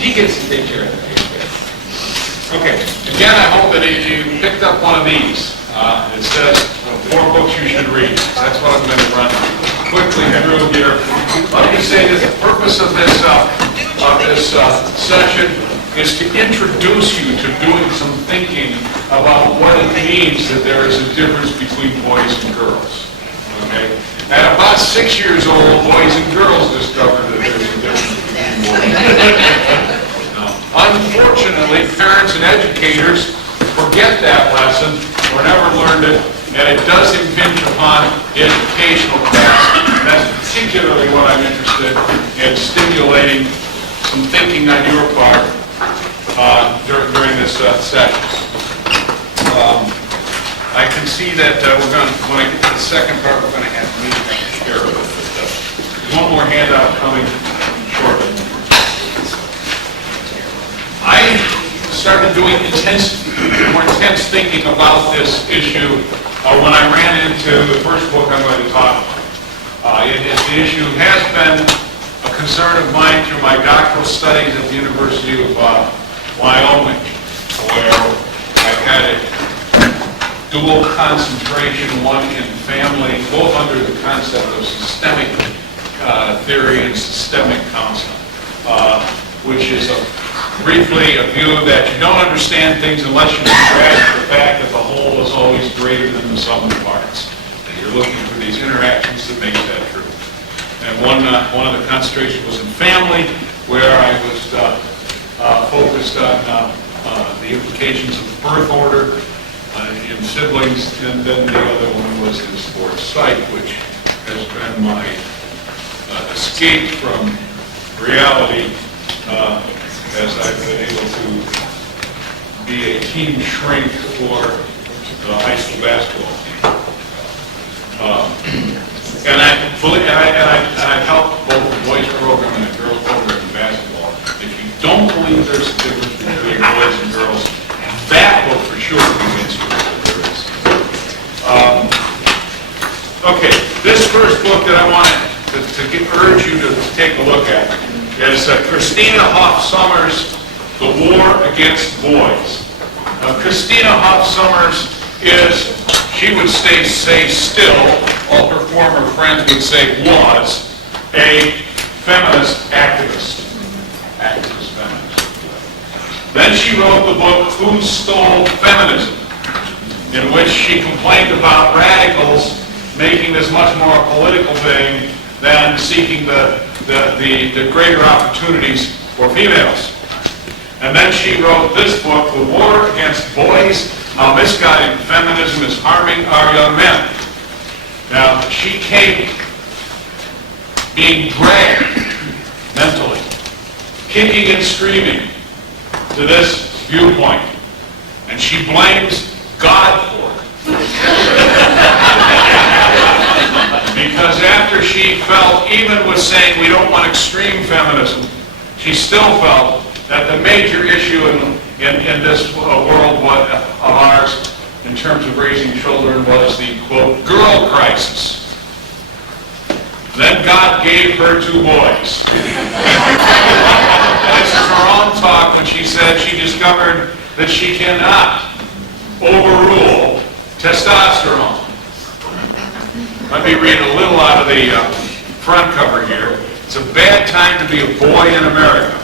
He gets to take care of it. Okay, again, I hope that if you picked up one of these, it says 4 books you should read. That's what I'm going to run quickly through here. Let me say that the purpose of this session is to introduce you to doing some thinking about what it means that there is a difference between boys and girls. Okay? At about 6 years old, boys and girls discovered that there's a difference between boys and girls. Unfortunately, parents and educators forget that lesson or never learned it, and it does impinge upon the educational class. That's particularly what I'm interested in stimulating some thinking on your part during this session. I can see that when I get to the second part, we're going to have to share with it. But one more handout coming shortly. I started doing more intense thinking about this issue when I ran into the first book I'm going to talk about. The issue has been a concern of mine through my doctoral studies at the University of Wyoming, where I've had a dual concentration, one in family, both under the concept of systemic theory and systemic counseling, which is briefly a view that you don't understand things unless you can grasp the fact that the whole is always greater than the sum of the parts. And you're looking for these interactions that make that true. And one of the concentrations was in family, where I was focused on the implications of the birth order in siblings, and then the other one was in sports psych, which has been my escape from reality as I've been able to be a team shrink for the high school basketball team. And I've helped both the boys program and the girls program in basketball. If you don't believe there's a difference between boys and girls, that book for sure convinces you that there is. Okay, this first book that I wanted to urge you to take a look at is Christina Hoff Sommers' The War Against Boys. Christina Hoff Sommers is, she would say still, all her former friends would say was, a feminist activist. Activist feminist. Then she wrote the book Who Stole Feminism, in which she complained about radicals making this much more a political thing than seeking the greater opportunities for females. And then she wrote this book, The War Against Boys, How Misguided Feminism is Harming Our Young Men. Now, she came being dragged mentally, kicking and screaming to this viewpoint, and she blames God for it. Because after she felt, even with saying we don't want extreme feminism, she still felt that the major issue in this world of ours, in terms of raising children, was the, quote, girl crisis. Then God gave her 2 boys. This is her own talk when she said she discovered that she cannot overrule testosterone. Let me read a little out of the front cover here. It's a bad time to be a boy in America.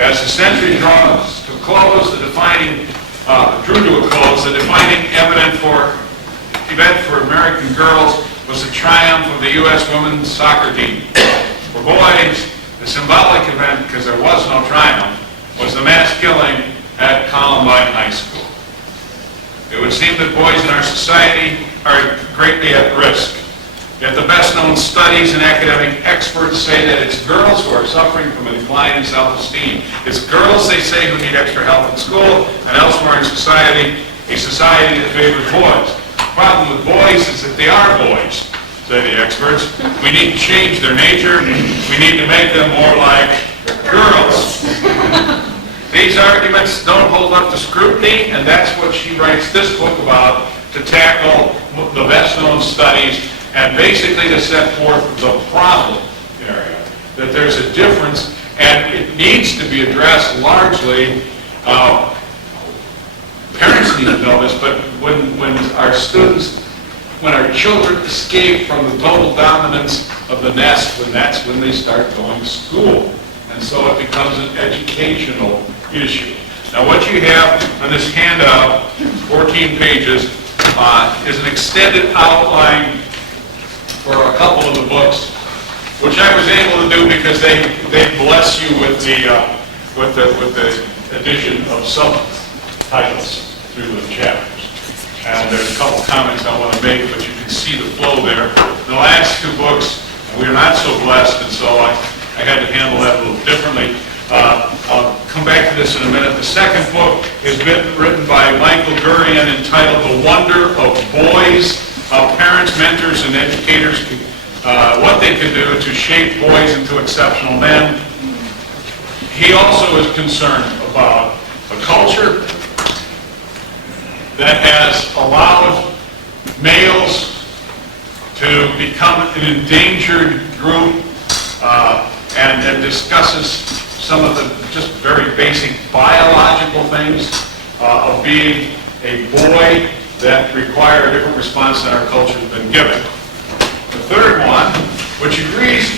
As the century draws to close, drew to a close, the defining event for American girls was the triumph of the U.S. women's soccer team. For boys, the symbolic event, because there was no triumph, was the mass killing at Columbine High School. It would seem that boys in our society are greatly at risk. Yet the best-known studies and academic experts say that it's girls who are suffering from a decline in self-esteem. It's girls, they say, who need extra help in school and elsewhere in society, a society that favors boys. The problem with boys is that they are boys, say the experts. We need to change their nature. We need to make them more like girls. These arguments don't hold up to scrutiny, and that's what she writes this book about, to tackle the best-known studies and basically to set forth the problem area. that there's a difference, and it needs to be addressed largely. Parents need to know this, but when our students, when our children escape from the total dominance of the nest, that's when they start going to school. And so it becomes an educational issue. Now what you have on this handout, 14 pages, is an extended outline for a couple of the books, which I was able to do because they bless you with the addition of subtitles through the chapters. And there's a couple comments I want to make, but you can see the flow there. The last two books, we are not so blessed, and so I had to handle that a little differently. I'll come back to this in a minute. The second book is written by Michael Gurian, entitled The Wonder of Boys, how parents, mentors, and educators can, what they can do to shape boys into exceptional men. He also is concerned about a culture that has allowed males to become an endangered group, and discusses some of the just very basic biological things of being a boy that require a different response than our culture has been given. The third one, which agrees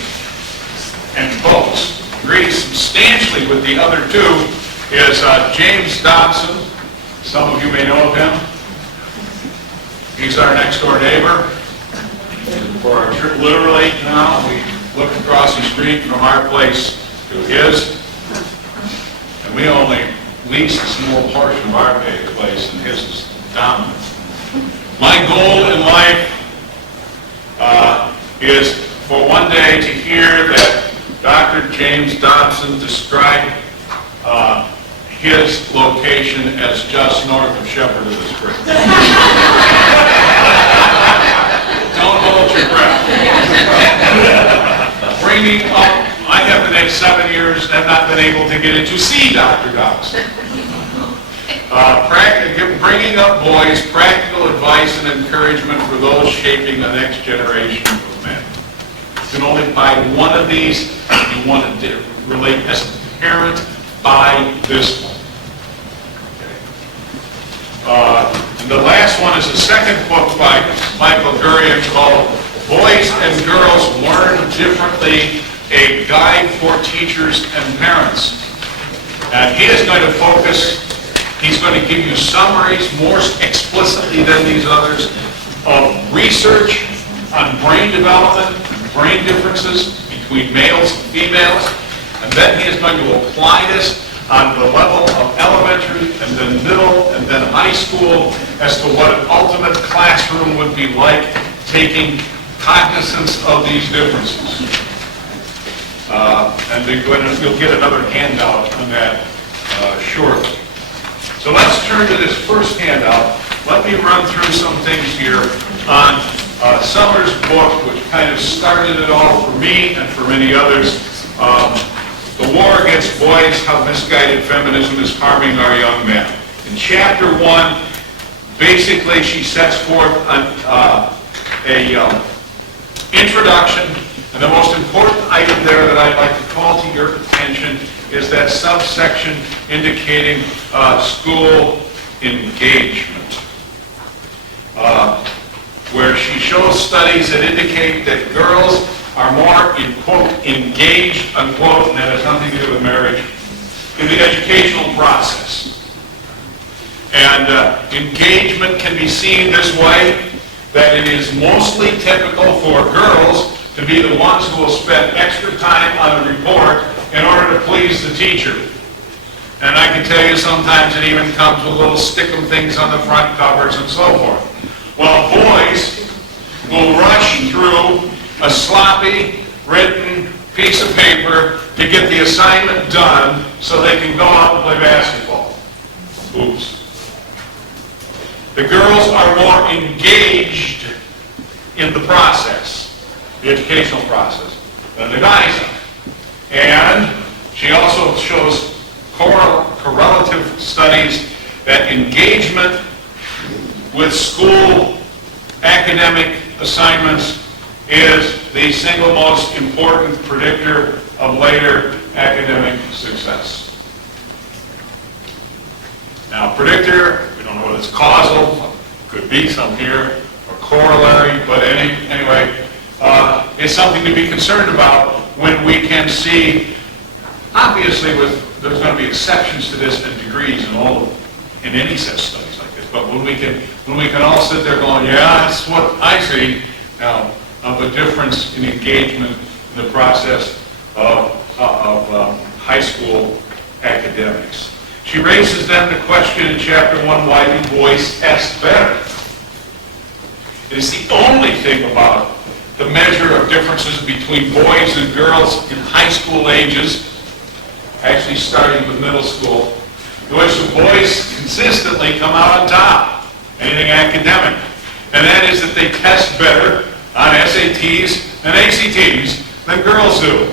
and votes, agrees substantially with the other two, is James Dobson. Some of you may know of him. He's our next door neighbor. For our trip, literally now, we look across the street from our place to his, and we only lease a small portion of our place, and his is dominant. My goal in life is for one day to hear that Dr. James Dobson described his location as just north of Shepherd of the Spring. Don't hold your breath. Bringing up, I have the next 7 years have not been able to get in to see Dr. Dobson. Bringing up boys, practical advice and encouragement for those shaping the next generation of men. You can only buy one of these if you want to relate as a parent. Buy this one. And the last one is a second book by Michael Gurian called Boys and Girls Learn Differently, a guide for teachers and parents. And he is going to focus, he's going to give you summaries more explicitly than these others of research on brain development, brain differences between males and females, and then he is going to apply this on the level of elementary and then middle and then high school as to what an ultimate classroom would be like, taking cognizance of these differences. And you'll get another handout on that shortly. So let's turn to this first handout. Let me run through some things here on Summer's book, which kind of started it all for me and for many others. The War Against Boys, How Misguided Feminism is Harming Our Young Men. In chapter 1, basically she sets forth an introduction, and the most important item there that I'd like to call to your attention is that subsection indicating school engagement, where she shows studies that indicate that girls are more, in quote, engaged, unquote, and that has nothing to do with marriage, in the educational process. And engagement can be seen this way, that it is mostly typical for girls to be the ones who will spend extra time on a report in order to please the teacher. And I can tell you sometimes it even comes with little stick-em things on the front covers and so forth. While boys will rush through a sloppy, written piece of paper to get the assignment done so they can go out and play basketball. Oops. The girls are more engaged in the process, the educational process, than the guys are. And she also shows correlative studies that engagement with school academic assignments is the single most important predictor of later academic success. Now, predictor, we don't know whether it's causal, could be some here, or corollary, but anyway, it's something to be concerned about when we can see, obviously there's going to be exceptions to this and degrees in any such studies like this, but when we can all sit there going, yeah, that's what I see now, of a difference in engagement in the process of high school academics. She raises then the question in chapter 1, why do boys test better? It is the only thing about the measure of differences between boys and girls in high school ages, actually starting with middle school, in which the boys consistently come out on top, anything academic. And that is that they test better on SATs and ACTs than girls do,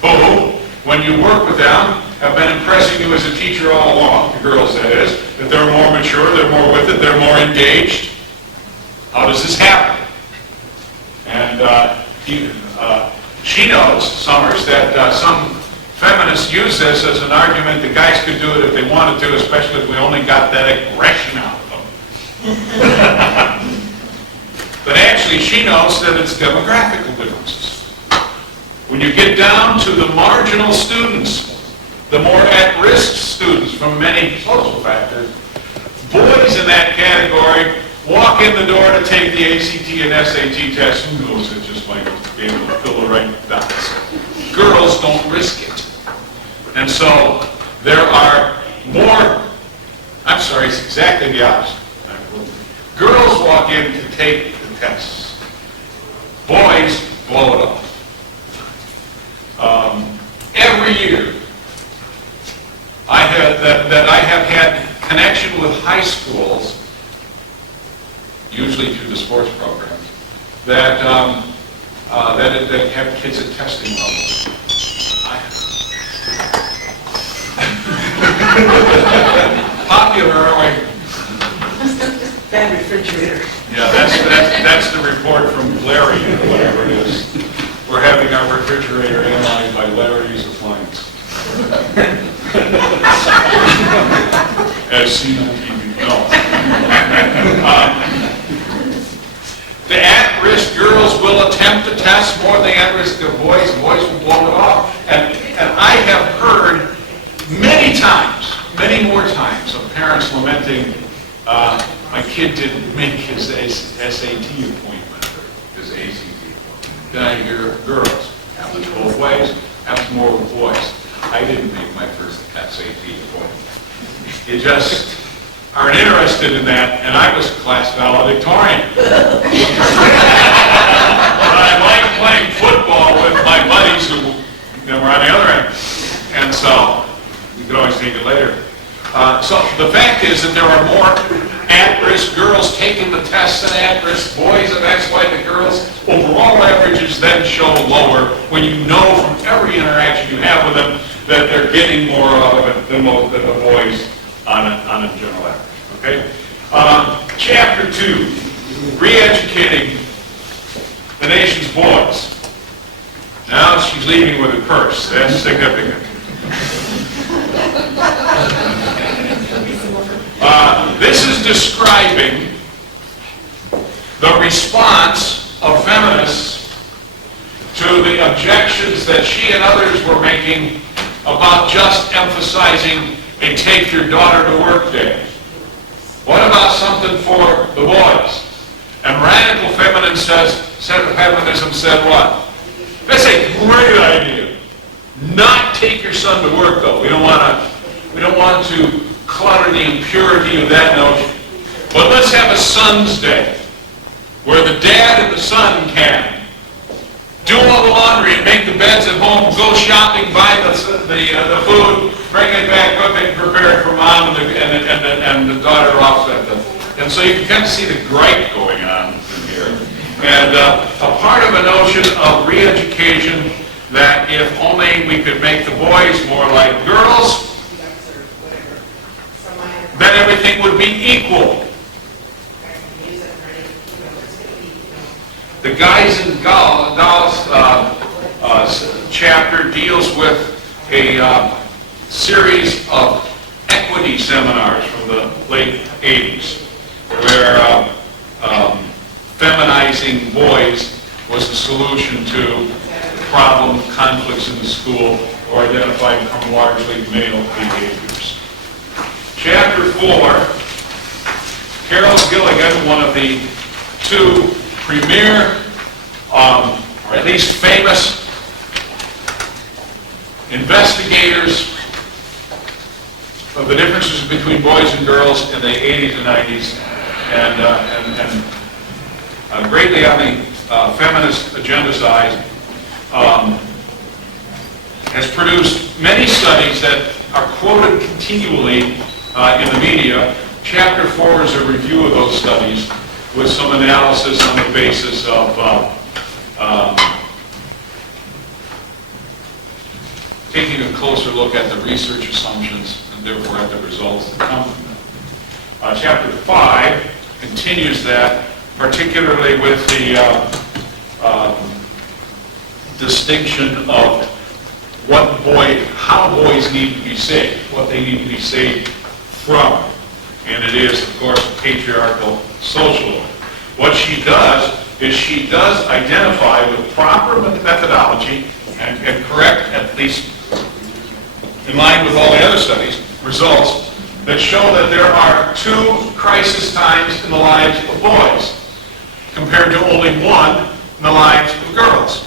who, when you work with them, have been impressing you as a teacher all along, the girls that is, that they're more mature, they're more with it, they're more engaged. How does this happen? And she knows, Summers, that some feminists use this as an argument that guys could do it if they wanted to, especially if we only got that aggression out of them. But actually, she knows that it's demographical differences. When you get down to the marginal students, the more at-risk students from many social factors, boys in that category walk in the door to take the ACT and SAT test. Who knows it, just like being able to fill the right dots. Girls don't risk it. And so there are more, I'm sorry, it's exactly the opposite. Girls walk in to take the tests. Boys blow it off. Every year, I have had connection with high schools, usually through the sports programs, that have kids at testing level. Popular, aren't we? Bad refrigerator. Yeah, that's the report from Larry, or whatever it is. We're having our refrigerator analyzed by Larry's Appliance. As seen on TV. No. The at-risk girls will attempt the test more than the at-risk boys. Boys will blow it off. And I have heard many times, many more times, of parents lamenting, my kid didn't make his SAT appointment, or his ACT appointment. Then I hear girls. Happens both ways. Happens more with boys. I didn't make my first SAT appointment. You just aren't interested in that, and I was a class valedictorian. But I liked playing football with my buddies who were on the other end. And so, you could always take it later. So the fact is that there are more at-risk girls taking the tests than at-risk boys, and that's why the girls' overall averages then show lower when you know from every interaction you have with them that they're getting more of it than the boys on a general average. Okay? Chapter 2, re-educating the nation's boys. Now she's leaving with a curse. That's significant. This is describing the response of feminists to the objections that she and others were making about just emphasizing a take your daughter to work day. What about something for the boys? And radical feminism said what? That's a great idea. Not take your son to work though. We don't want to clutter the impurity of that notion. But let's have a son's day where the dad and the son can do all the laundry and make the beds at home, go shopping, buy the food, bring it back, cook it, prepare it for mom and the daughter offset them. And so you can kind of see the gripe going on in here. And a part of a notion of re-education that if only we could make the boys more like girls, then everything would be equal. The Guys and Dolls chapter deals with a series of equity seminars from the late 80s, where feminizing boys was the solution to problem conflicts in the school or identified from largely male behaviors. Chapter 4, Carol Gilligan, one of the two premier, or at least famous, investigators of the differences between boys and girls in the 80s and 90s, and greatly on the feminist agenda side, has produced many studies that are quoted continually in the media. Chapter 4 is a review of those studies with some analysis on the basis of taking a closer look at the research assumptions and therefore at the results that come from them. Chapter 5 continues that, particularly with the distinction of how boys need to be saved, what they need to be saved from. And it is, of course, a patriarchal social order. What she does is she does identify with proper methodology and correct, at least in line with all the other studies, results that show that there are 2 crisis times in the lives of boys, compared to only 1 in the lives of girls.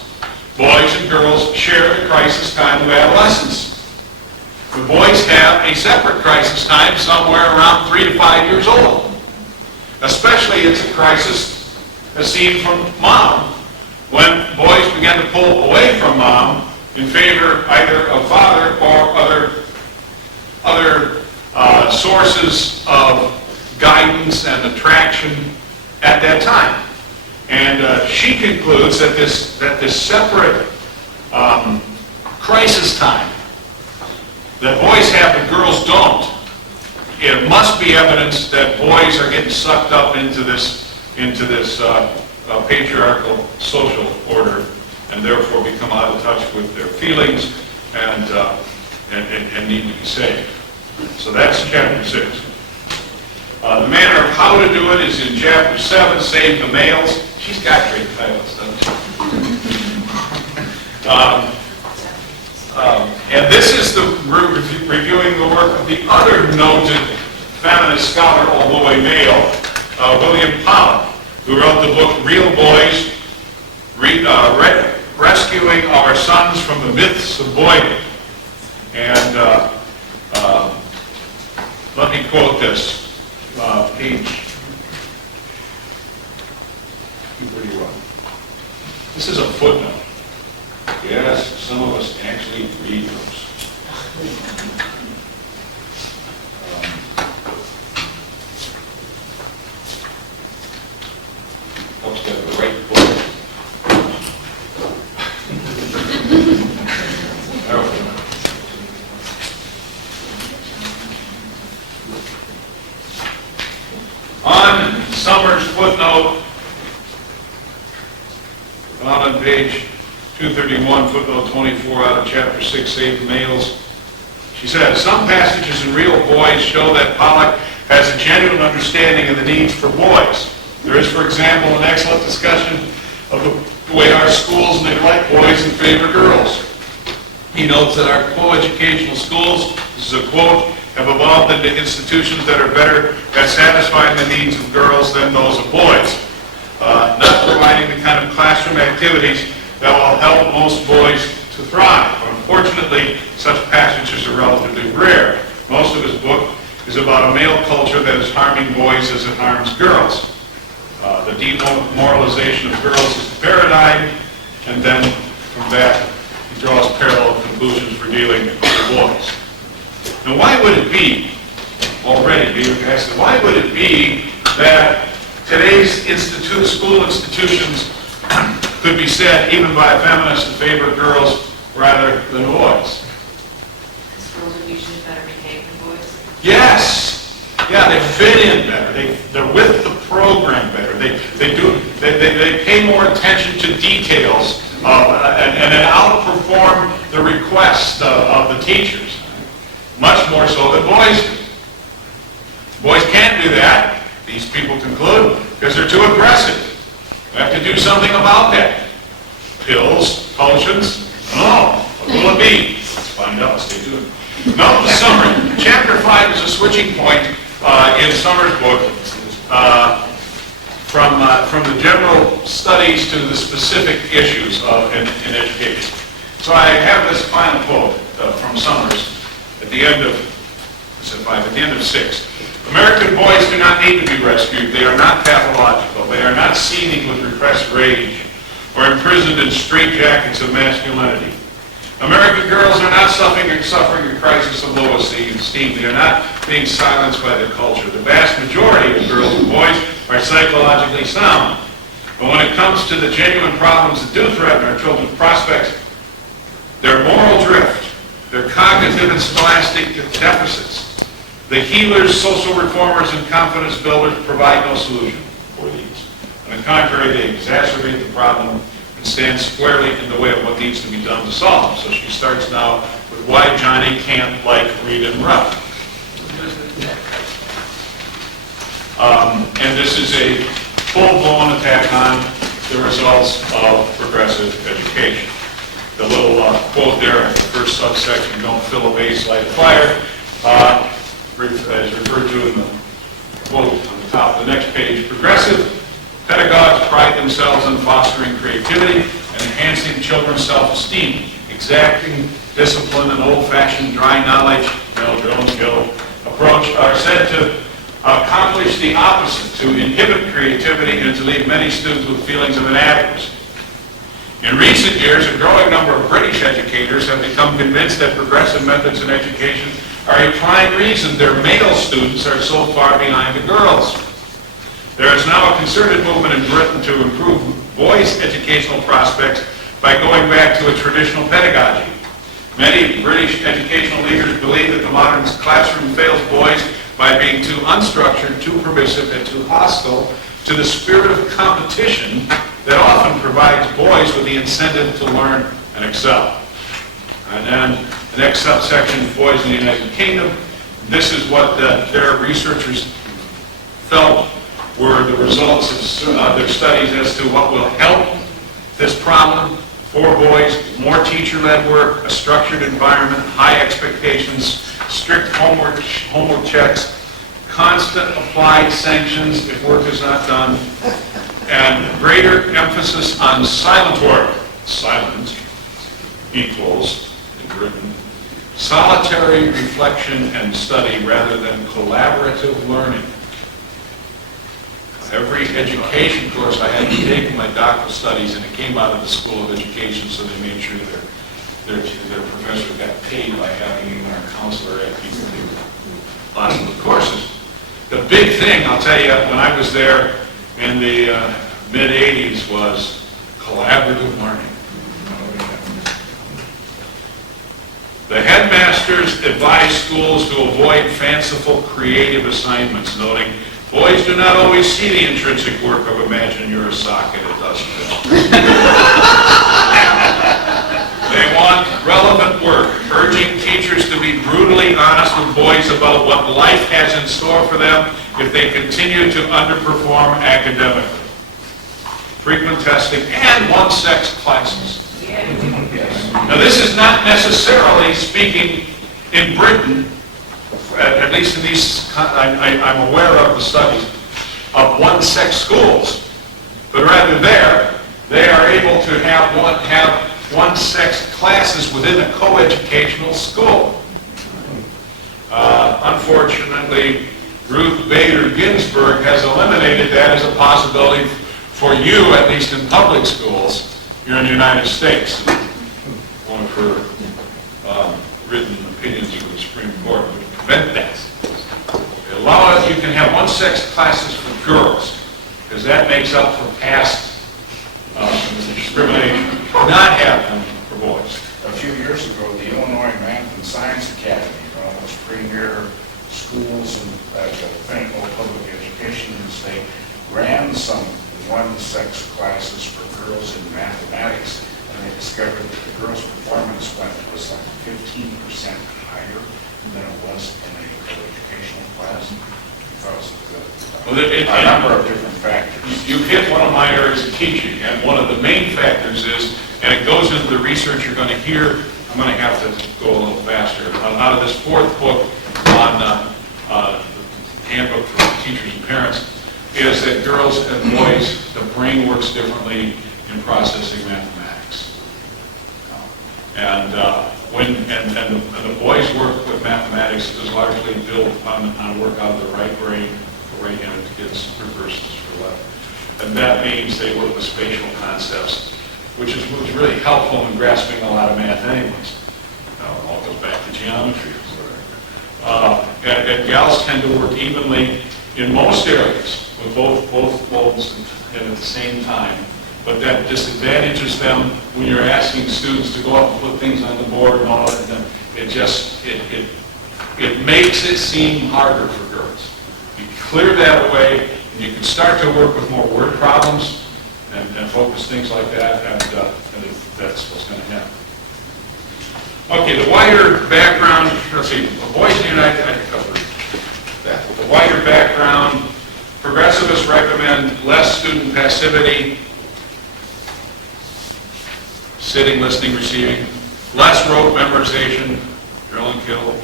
Boys and girls share the crisis time of adolescence. The boys have a separate crisis time somewhere around 3 to 5 years old. Especially it's a crisis as seen from mom, when boys begin to pull away from mom in favor either of father or other sources of guidance and attraction at that time. And she concludes that this separate crisis time that boys have but girls don't, it must be evidence that boys are getting sucked up into this patriarchal social order and therefore become out of touch with their feelings and need to be saved. So that's chapter 6. The manner of how to do it is in chapter 7, Save the Males. She's got great titles, doesn't she? And this is the reviewing the work of the other noted feminist scholar, although a male, William Pollock, who wrote the book Real Boys, Rescuing Our Sons from the Myths of Boyhood. And let me quote this, page 231. This is a footnote. Yes, some of us actually read those. Folks got the right book. On Summers' footnote, on page 231, footnote 24 out of chapter 6, Save the Males, she says, some passages in Real Boys show that Pollock has a genuine understanding of the needs for boys. There is, for example, an excellent discussion of the way our schools neglect boys and favor girls. He notes that our co-educational schools, this is a quote, have evolved into institutions that are better at satisfying the needs of girls than those of boys, not providing the kind of classroom activities that will help most boys to thrive. Unfortunately, such passages are relatively rare. Most of his book is about a male culture that is harming boys as it harms girls. The demoralization of girls is the paradigm, and then from that he draws parallel conclusions for dealing with boys. Now, why would it be, why would it be that today's school institutions could be said, even by a feminist, in favor of girls rather than boys? Because girls are usually better behaved than boys. Yes! Yeah, they fit in better. They're with the program better. They pay more attention to details and then outperform the requests of the teachers, much more so than boys do. Boys can't do that, these people conclude, because they're too aggressive. We have to do something about that. Pills, potions, no. What will it be? Let's find out. Stay tuned. Note the summary. Chapter 5 is a switching point in Summers' book from the general studies to the specific issues in education. So I have this final quote from Summers at the end of 5, at the end of 6. American boys do not need to be rescued. They are not pathological. They are not seething with repressed rage or imprisoned in straitjackets of masculinity. American girls are not suffering a crisis of low esteem. They are not being silenced by the culture. The vast majority of girls and boys are psychologically sound. But when it comes to the genuine problems that do threaten our children's prospects, their moral drift, their cognitive and scholastic deficits, the healers, social reformers, and confidence builders provide no solution for these. On the contrary, they exacerbate the problem and stand squarely in the way of what needs to be done to solve. So she starts now with why Johnny can't like, read, and write. And this is a full-blown attack on the results of progressive education. The little quote there in the first subsection, don't fill a vase, light a fire, as referred to in the quote on the top of the next page. Progressive pedagogues pride themselves on fostering creativity and enhancing children's self-esteem. Exacting discipline and old-fashioned dry knowledge, Jones-Gill approach are said to accomplish the opposite, to inhibit creativity and to leave many students with feelings of inadequacy. In recent years, a growing number of British educators have become convinced that progressive methods in education are a prime reason their male students are so far behind the girls. There is now a concerted movement in Britain to improve boys' educational prospects by going back to a traditional pedagogy. Many British educational leaders believe that the modern classroom fails boys by being too unstructured, too permissive, and too hostile to the spirit of competition that often provides boys with the incentive to learn and excel. And then the next subsection, boys in the United Kingdom. This is what their researchers felt were the results of their studies as to what will help this problem for boys: more teacher-led work, a structured environment, high expectations, strict homework checks, constant applied sanctions if work is not done, and greater emphasis on silent work. Silence equals, in Britain, solitary reflection and study rather than collaborative learning. Every education course I had to take in my doctoral studies, and it came out of the School of Education, so they made sure their professor got paid by having even our counselor at people do lots of the courses. The big thing, I'll tell you, when I was there in the mid-'80s was collaborative learning. The headmasters advise schools to avoid fanciful creative assignments, noting, boys do not always see the intrinsic work of imagine you're a socket at Dustville. They want relevant work, urging teachers to be brutally honest with boys about what life has in store for them if they continue to underperform academically. Frequent testing and one-sex classes. Now this is not necessarily speaking in Britain, at least in these, I'm aware of the studies, of one-sex schools, but rather there, they are able to have one-sex classes within a co-educational school. Unfortunately, Ruth Bader Ginsburg has eliminated that as a possibility for you, at least in public schools here in the United States. One of her written opinions for the Supreme Court would prevent that. You can have one-sex classes for girls, because that makes up for past discrimination. Not have them for boys. A few years ago, the Illinois Math and Science Academy, one of those premier schools and pinnacle public education in the state, girls' performance was like 15% higher than it was in a co-educational class because of Well, a number of different factors. You hit one of my areas of teaching, and one of the main factors is, and it goes into the research you're going to hear. I'm going to have to go a little faster. Out of this fourth book on the handbook for teachers and parents, is that girls and boys, the brain works differently in processing mathematics. And the boys' work with mathematics is largely built on work out of the right brain for right-handed kids versus for left. And that means they work with spatial concepts, which was really helpful in grasping a lot of math anyways. It all goes back to geometry. And gals tend to work evenly in most areas with both lobes and at the same time. But that disadvantages them when you're asking students to go up and put things on the board and all that. It makes it seem harder for girls. You clear that away, and you can start to work with more word problems and focus things like that, and that's what's going to happen. Okay, the wider background, let's see, the boys in the United, I covered that. The wider background, progressivists recommend less student passivity, sitting, listening, receiving, less rote memorization, drill and kill,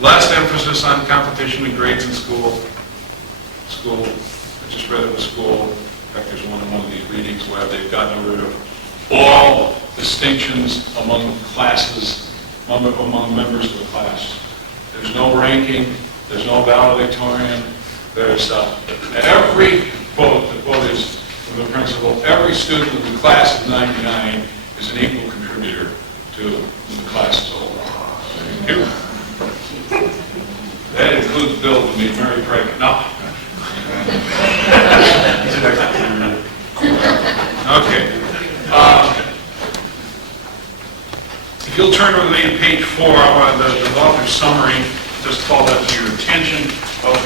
less emphasis on competition and grades in school. I just read it with school. In fact, there's one of these readings where they've gotten rid of all distinctions among classes, among members of the class. There's no ranking, there's no valedictorian, there's every quote, the quote is from the principal, every student in the class of 99 is an equal contributor to the class as a whole. That includes Bill to be very pregnant. No. Okay. If you'll turn with me to page 4, I want the author's summary, just call that to your attention of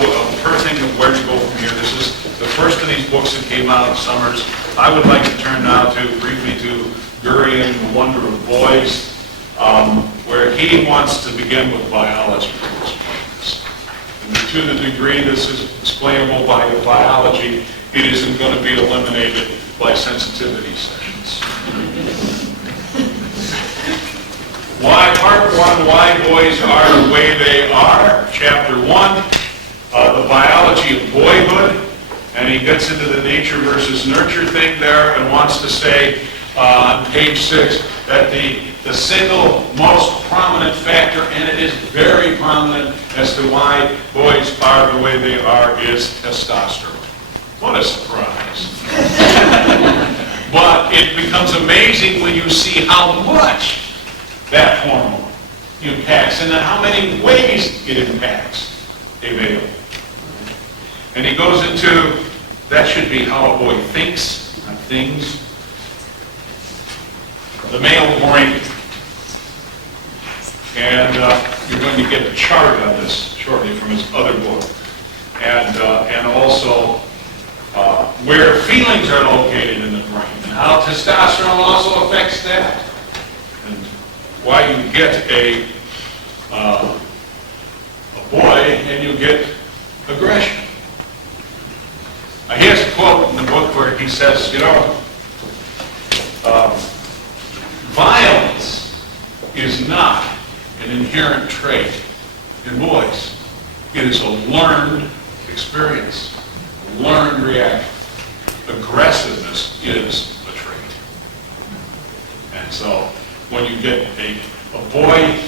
her thing of where to go from here. This is the first of these books that came out of Summers. I would like to turn now briefly to Gurian, The Wonder of Boys, where he wants to begin with biology to explain this. And to the degree this is explainable by the biology, it isn't going to be eliminated by sensitivity sessions. Part 1, Why Boys Are the Way They Are, Chapter 1, the biology of boyhood, and he gets into the nature versus nurture thing there and wants to say on page 6 that the single most prominent factor, and it is very prominent as to why boys are the way they are, is testosterone. What a surprise. But it becomes amazing when you see how much that hormone impacts and how many ways it impacts a male. And he goes into, that should be how a boy thinks, not things. The male brain. And you're going to get a chart on this shortly from his other book. And also where feelings are located in the brain and how testosterone also affects that. And why you get a boy and you get aggression. He has a quote in the book where he says, violence is not an inherent trait in boys. It is a learned experience, a learned reaction. Aggressiveness is a trait. And so when you get a boy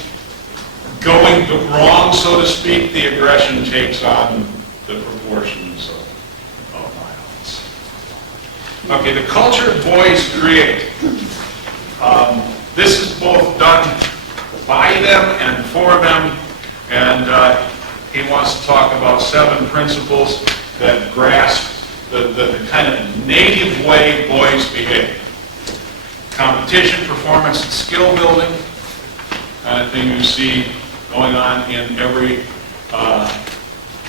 going wrong, so to speak, the aggression takes on the proportions of violence. Okay, the culture boys create. This is both done by them and for them, and he wants to talk about 7 principles that grasp the kind of native way boys behave. Competition, performance, and skill building, kind of thing you see going on in every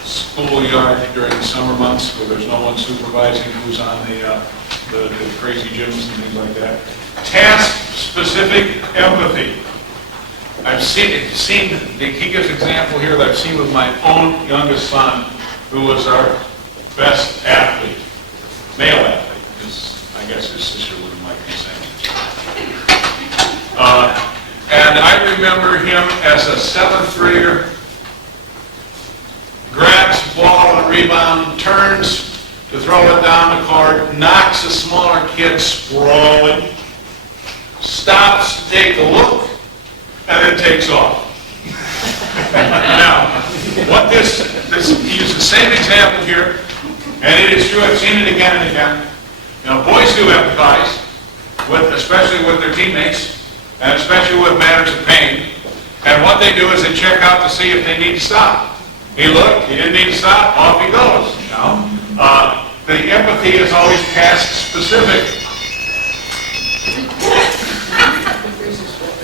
schoolyard during the summer months where there's no one supervising who's on the the crazy gyms and things like that. Task-specific empathy. I've seen, he gives an example here that I've seen with my own youngest son, who was our best athlete, male athlete, because I guess his sister wouldn't like me saying it. And I remember him as a 7th grader, grabs the ball and rebound, turns to throw it down the court, knocks a smaller kid sprawling, stops to take a look, and then takes off. Now, what he used the same example here, and it is true, I've seen it again and again. Now, boys do empathize, especially with their teammates, and especially with matters of pain. And what they do is they check out to see if they need to stop. He looked, he didn't need to stop, off he goes. The empathy is always task-specific.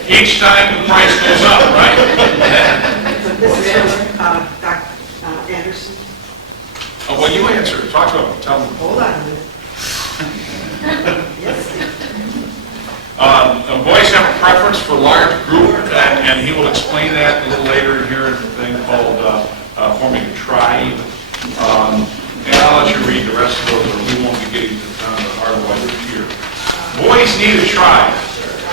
Each time the price goes up, right? This is Dr. Anderson. Oh, well, you answer it. Talk to him. Tell him. Hold on a minute. Yes. Boys have a preference for large group, and he will explain that a little later here in a thing called forming a tribe. And I'll let you read the rest of those, or we won't be getting to the hard one here. Boys need a tribe.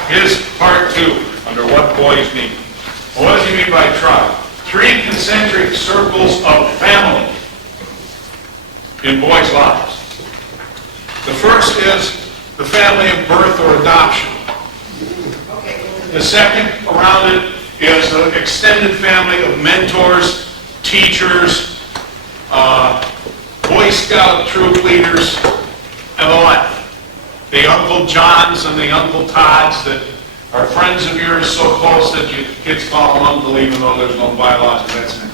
Here's part 2, under what boys need. Well, what does he mean by tribe? 3 concentric circles of family in boys' lives. The first is the family of birth or adoption. The second around it is the extended family of mentors, teachers, Boy Scout troop leaders, and the like. The Uncle Johns and the Uncle Todds that are friends of yours so close that you kids call them uncle even though there's no bylaws of that sense.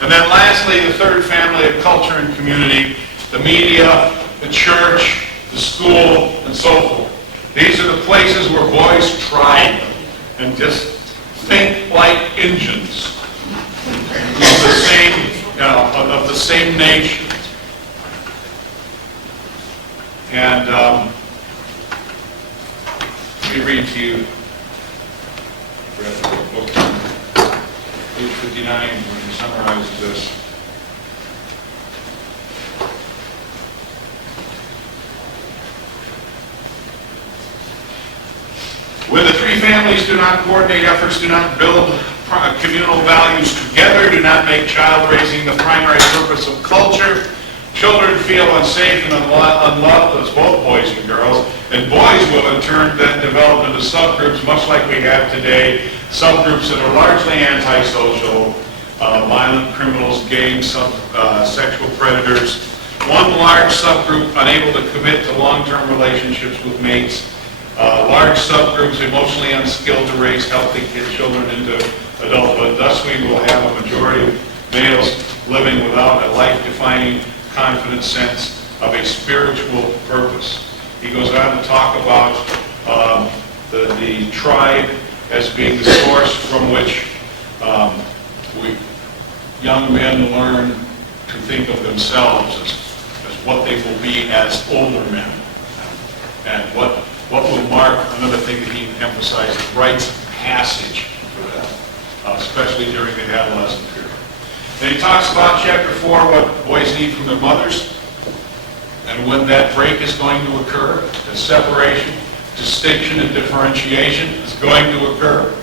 And then lastly, the third family of culture and community, the media, the church, the school, and so forth. These are the places where boys try and just think like engines of the same, of the same nation. And let me read to you book, page 59, where he summarizes this. When the 3 families do not coordinate efforts, do not build communal values together, do not make child raising the primary purpose of culture, children feel unsafe and unloved, as both boys and girls, and boys will in turn then develop into subgroups much like we have today, subgroups that are largely antisocial, violent criminals, gangs, sexual predators, one large subgroup unable to commit to long-term relationships with mates, large subgroups emotionally unskilled to raise healthy children into adulthood. Thus we will have a majority of males living without a life-defining, confident sense of a spiritual purpose. He goes on to talk about the tribe as being the source from which young men learn to think of themselves as what they will be as older men. And what will mark, another thing that he emphasized, rites of passage for them, especially during the adolescent period. Then he talks about chapter 4, what boys need from their mothers, and when that break is going to occur, the separation, distinction, and differentiation is going to occur.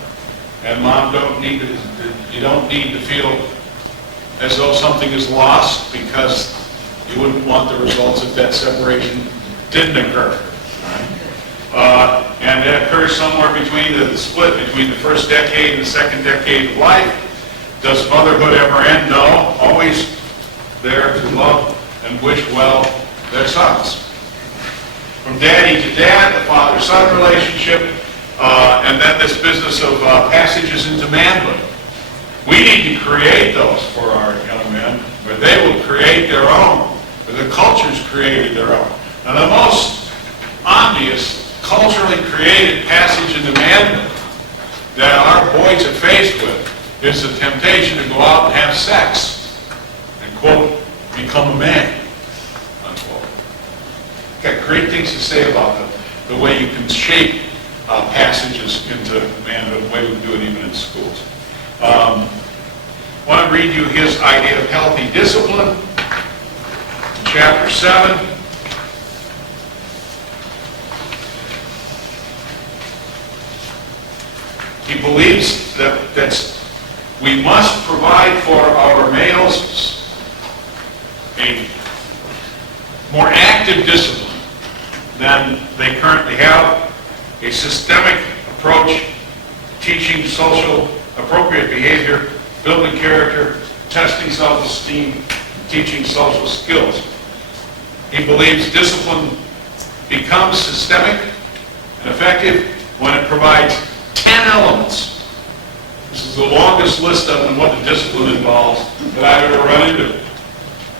And mom, you don't need to feel as though something is lost, because you wouldn't want the results if that separation didn't occur. And it occurs somewhere between the split between the first decade and the second decade of life. Does motherhood ever end? No. Always there to love and wish well their sons. From daddy to dad, the father-son relationship, and then this business of passages into manhood. We need to create those for our young men, but they will create their own. But the culture's created their own. Now the most obvious culturally created passage into manhood that our boys are faced with is the temptation to go out and have sex and, quote, become a man, unquote. got great things to say about the way you can shape passages into manhood, the way we do it even in schools. I want to read you his idea of healthy discipline. Chapter 7. He believes that we must provide for our males a more active discipline than they currently have, a systemic approach, teaching social appropriate behavior, building character, testing self-esteem, teaching social skills. He believes discipline becomes systemic and effective when it provides 10 elements. This is the longest list of what the discipline involves that I've ever run into.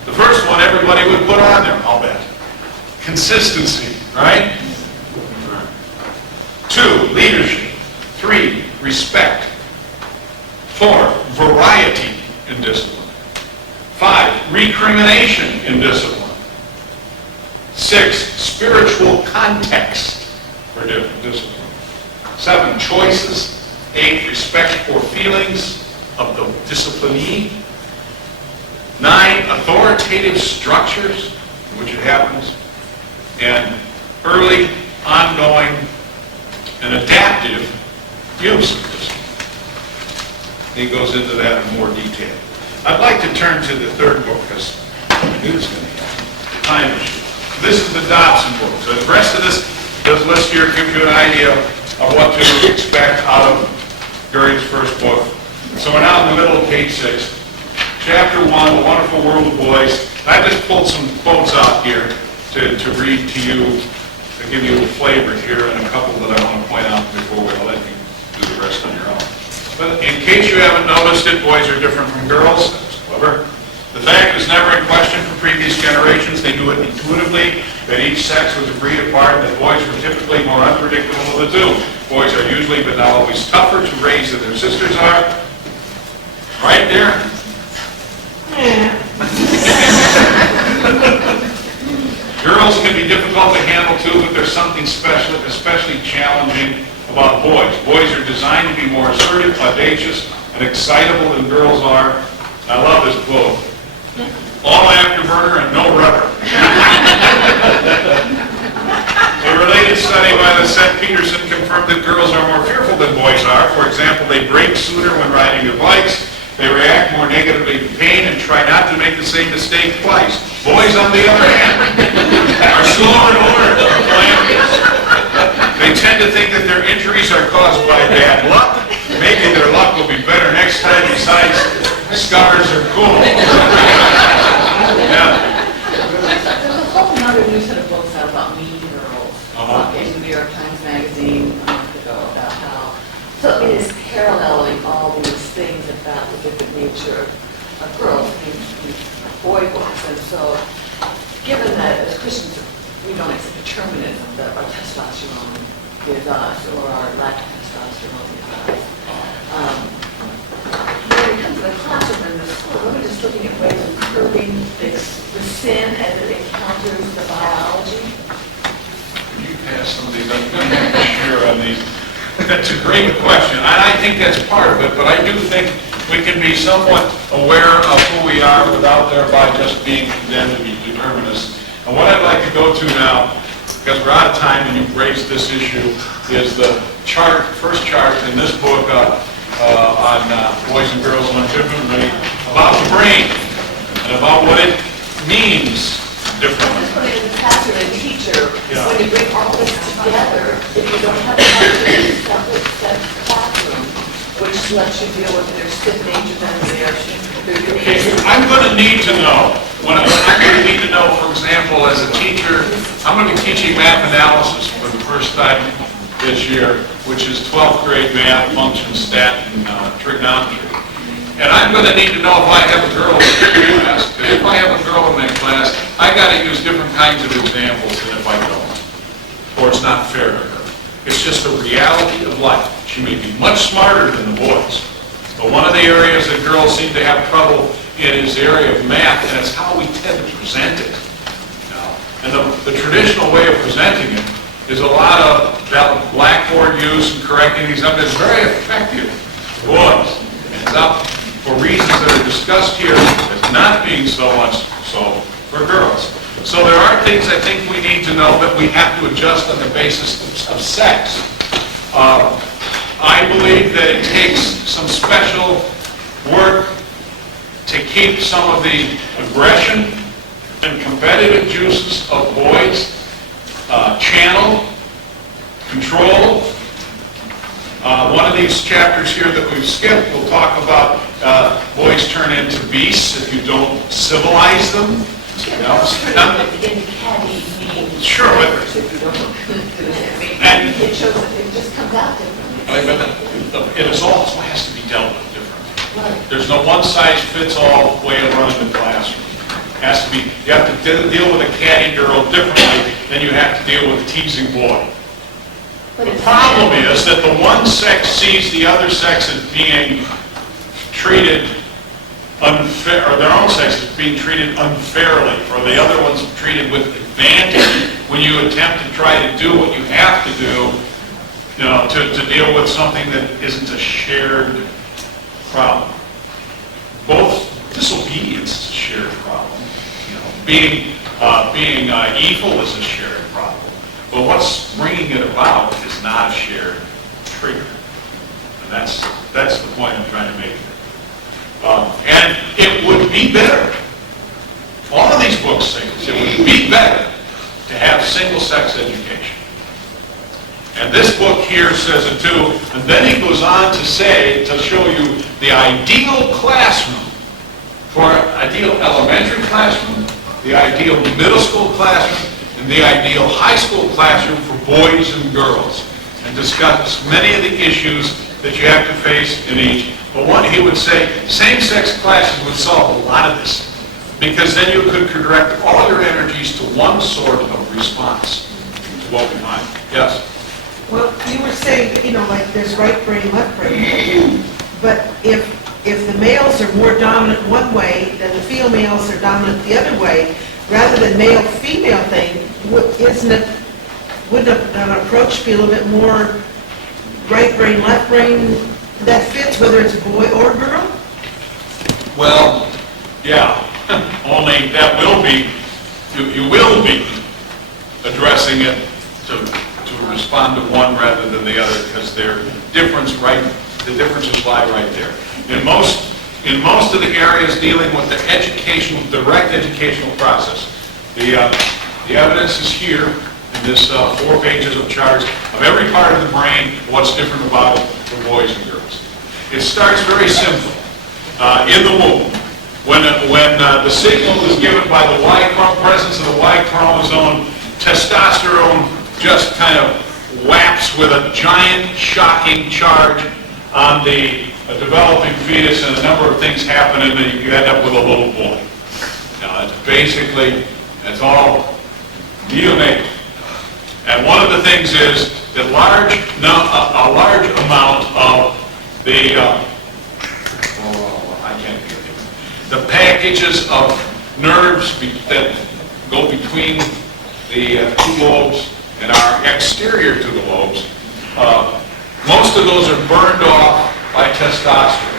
The first one everybody would put on there, I'll bet. Consistency, right? 2, leadership. 3, respect. 4, variety in discipline. 5, recrimination in discipline. 6, spiritual context for discipline. 7, choices. 8, respect for feelings of the disciplinee. 9, authoritative structures in which it happens. And early, ongoing, and adaptive use of discipline. He goes into that in more detail. I'd like to turn to the third book because I knew this was going to happen. Time issue. This is the Dobson book. So the rest of this list here gives you an idea of what to expect out of Gurry's first book. So we're now in the middle of page 6. Chapter 1, The Wonderful World of Boys. I just pulled some quotes out here to read to you, to give you a flavor here, and a couple that I want to point out before I'll let you do the rest on your own. But in case you haven't noticed it, boys are different from girls. That's clever. The fact is never in question for previous generations. They do it intuitively, that each sex was a breed apart, that boys were typically more unpredictable of the two. Boys are usually, but not always, tougher to raise than their sisters are. Right there? Yeah. Girls can be difficult to handle too, but there's something special, especially challenging about boys. Boys are designed to be more assertive, audacious, and excitable than girls are. I love this quote. All afterburner and no rudder. A related study by the Seth Peterson confirmed that girls are more fearful than boys are. For example, they brake sooner when riding their bikes. They react more negatively to pain and try not to make the same mistake twice. Boys, on the other hand, are slower to learn calamities. They tend to think that their injuries are caused by bad luck. Maybe their luck will be better next time. Besides, scars are cool. Yeah. There's a whole other new set of books out about mean girls. In the New York Times Magazine a month ago about how, so it is paralleling all these things about the different nature of girls in boy books. And so, given that as Christians we don't accept determinism, that our testosterone is us or our lack of testosterone is us. When it comes to the classroom and the school, we're just looking at ways of curbing the sin as it encounters the biology. Could you pass some of these? I'm going to share on these. That's a great question, and I think that's part of it, but I do think we can be somewhat aware of who we are without thereby just being condemned to be determinists. And what I'd like to go to now, because we're out of time and you've raised this issue, is the chart, first chart in this book on boys and girls differently, about the brain and about what it means differently. Just put it in the classroom, a teacher, when you bring all this together, if you don't have a separate classroom, which lets you deal with their stiff nature and their I'm going to need to know, I'm going to need to know, for example, as a teacher, I'm going to be teaching math analysis for the first time this year, which is 12th grade math, function, stat, and trigonometry. And I'm going to need to know if I have a girl in my class. Because if I have a girl in my class, I got to use different kinds of examples than if I don't. Or it's not fair to her. It's just the reality of life. She may be much smarter than the boys. But one of the areas that girls seem to have trouble in is the area of math, and it's how we tend to present it. Now, And the traditional way of presenting it is a lot of that blackboard use and correcting these up. It's very effective for boys. It's up for reasons that are discussed here as not being so much so for girls. So there are things I think we need to know that we have to adjust on the basis of sex. I believe that it takes some special work to keep some of the aggression and competitive juices of boys channeled, controlled. One of these chapters here that we've skipped will talk about boys turn into beasts if you don't civilize them. Sure, but it shows that it just comes out differently. it also has to be dealt with differently. Right. There's no one-size-fits-all way of running the classroom. It has to be, you have to deal with a catty girl differently than you have to deal with a teasing boy. The problem is that the one sex sees the other sex as being treated unfair, or their own sex is being treated unfairly, or the other one's treated with advantage when you attempt to try to do what you have to do, you know, to deal with something that isn't a shared problem. Both disobedience is a shared problem. You know, being evil is a shared problem. But what's bringing it about is not a shared trigger. And that's the point I'm trying to make. And it would be better, all of these books say this, it would be better to have single-sex education. And this book here says it too, and then he goes on to say, to show you the ideal classroom, for ideal elementary classroom, the ideal middle school classroom, and the ideal high school classroom for boys and girls, and discuss many of the issues that you have to face in each. But one, he would say, same-sex classes would solve a lot of this, because then you could direct all your energies to one sort of response to what we find. Yes? Well, you were saying, you know, like there's right brain, left brain. But if the males are more dominant one way, then the females are dominant the other way, rather than male-female thing, wouldn't an approach be a little bit more right brain, left brain that fits, whether it's boy or girl? Well, yeah, only that will be, you will be addressing it to respond to one rather than the other, because the differences lie right there. In most of the areas dealing with the direct educational process, the evidence is here in this 4 pages of charts of every part of the brain, what's different about it for boys and girls. It starts very simple. In the womb, when the signal is given by the presence of the Y chromosome, testosterone just kind of whaps with a giant, shocking charge on the developing fetus, and a number of things happen, and then you end up with a little boy. Now, it's all neonatal. And one of the things is that a large amount of the packages of nerves that go between the 2 lobes and are exterior to the lobes, most of those are burned off by testosterone.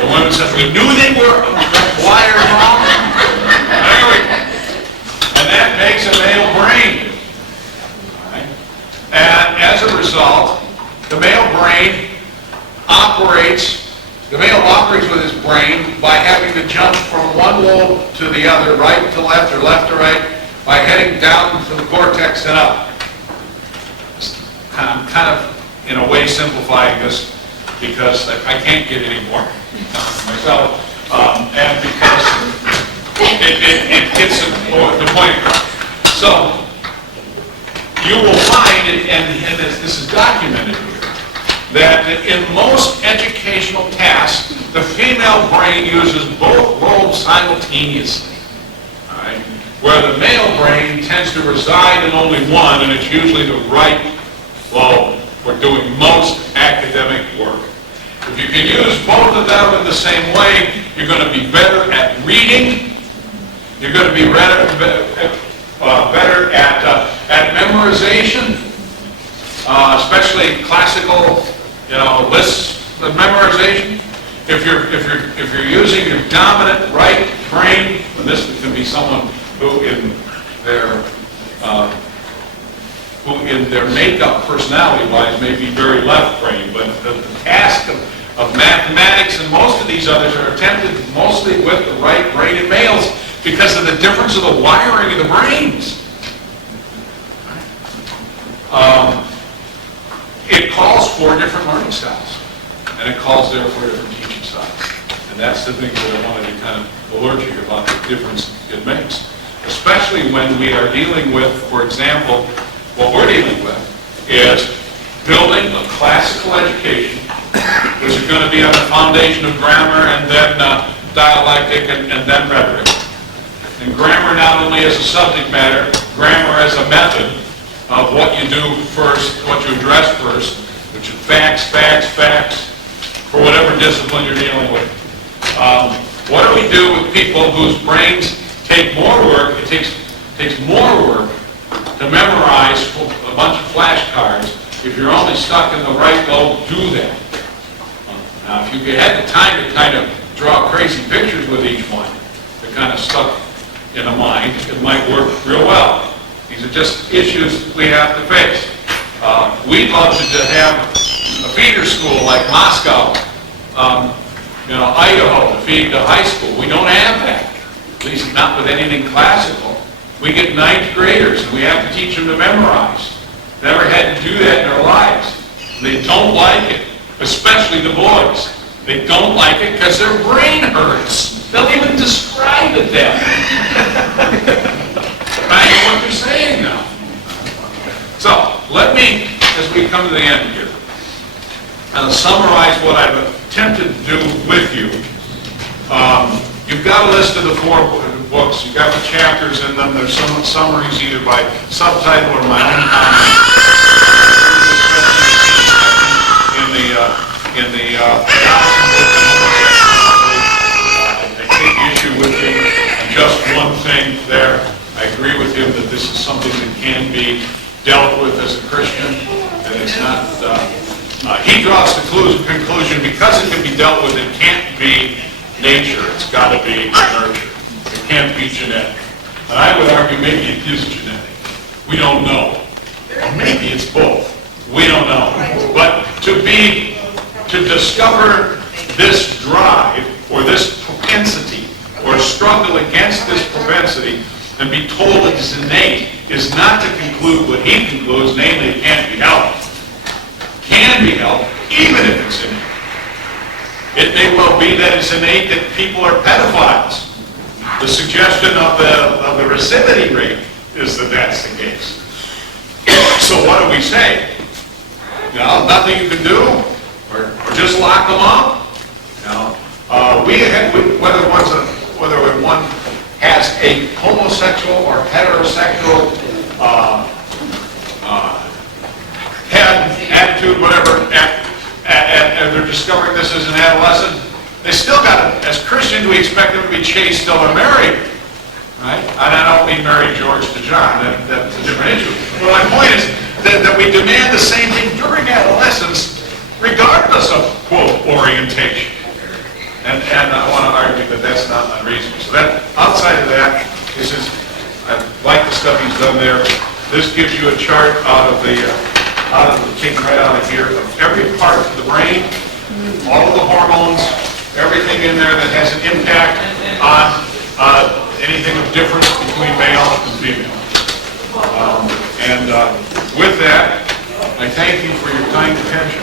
The women said, we knew they were wired wrong. And that makes a male brain. Right? And as a result, the male operates with his brain by having to jump from one lobe to the other, right to left or left to right, by heading down from the cortex and up. I'm kind of, in a way, simplifying this because I can't get any more myself, and because it gets the point across. So, you will find, and this is documented here, that in most educational tasks, the female brain uses both lobes simultaneously. All right? Where the male brain tends to reside in only one, and it's usually the right lobe for doing most academic work. If you can use both of them in the same way, you're going to be better at reading, You're going to be better at memorization, especially classical, lists of memorization. If you're using your dominant right brain, and this can be someone who in their makeup personality-wise may be very left brain, but the task of mathematics and most of these others are attempted mostly with the right brain in males because of the difference of the wiring of the brains. It calls for different learning styles, and it calls therefore different teaching styles. And that's the thing that I wanted to kind of alert you about the difference it makes. Especially when we are dealing with, for example, what we're dealing with is building a classical education, which is going to be on the foundation of grammar and then dialectic and then rhetoric. And grammar not only as a subject matter, grammar as a method of what you do first, what you address first, which is facts, for whatever discipline you're dealing with. What do we do with people whose brains take more work? It takes more work to memorize a bunch of flashcards. If you're only stuck in the right lobe, do that. Now, if you had the time to kind of draw crazy pictures with each one, that kind of stuck in the mind, it might work real well. These are just issues we have to face. We'd love to have a feeder school like Moscow, Idaho, to feed the high school. We don't have that, at least not with anything classical. We get ninth graders, and we have to teach them to memorize. Never had to do that in their lives. They don't like it, especially the boys. They don't like it because their brain hurts. They'll even describe it that way. I know what they're saying now. So, let me, as we come to the end here, summarize what I've attempted to do with you. You've got a list of the 4 books. You've got the chapters in them. There's some summaries either by subtitle or my own comment. In the I take issue with him on just one thing there. I agree with him that this is something that can be dealt with as a Christian, and it's not. He draws the conclusion because it can be dealt with, it can't be nature. It's got to be nurture. It can't be genetic. And I would argue maybe it is genetic. We don't know. Or maybe it's both. We don't know. But to discover this drive or this propensity or struggle against this propensity and be told it is innate is not to conclude what he concludes, namely it can't be helped. Can be helped, even if it's innate. It may well be that it's innate that people are pedophiles. The suggestion of the recidivity rate is that that's the case. So what do we say? Nothing you can do, or just lock them up. Whether one has a homosexual or heterosexual head, attitude, whatever, and they're discovering this as an adolescent, they still got to, as Christians, we expect them to be chaste till they're married. Right? And I don't mean marry George to John, that's a different issue. But my point is that we demand the same thing during adolescence, regardless of, quote, orientation. And I want to argue that that's not unreasonable. So that, outside of that, I like the stuff he's done there. This gives you a chart taken right out of here, of every part of the brain, all of the hormones, everything in there that has an impact on anything of difference between male and female. With that, I thank you for your kind attention.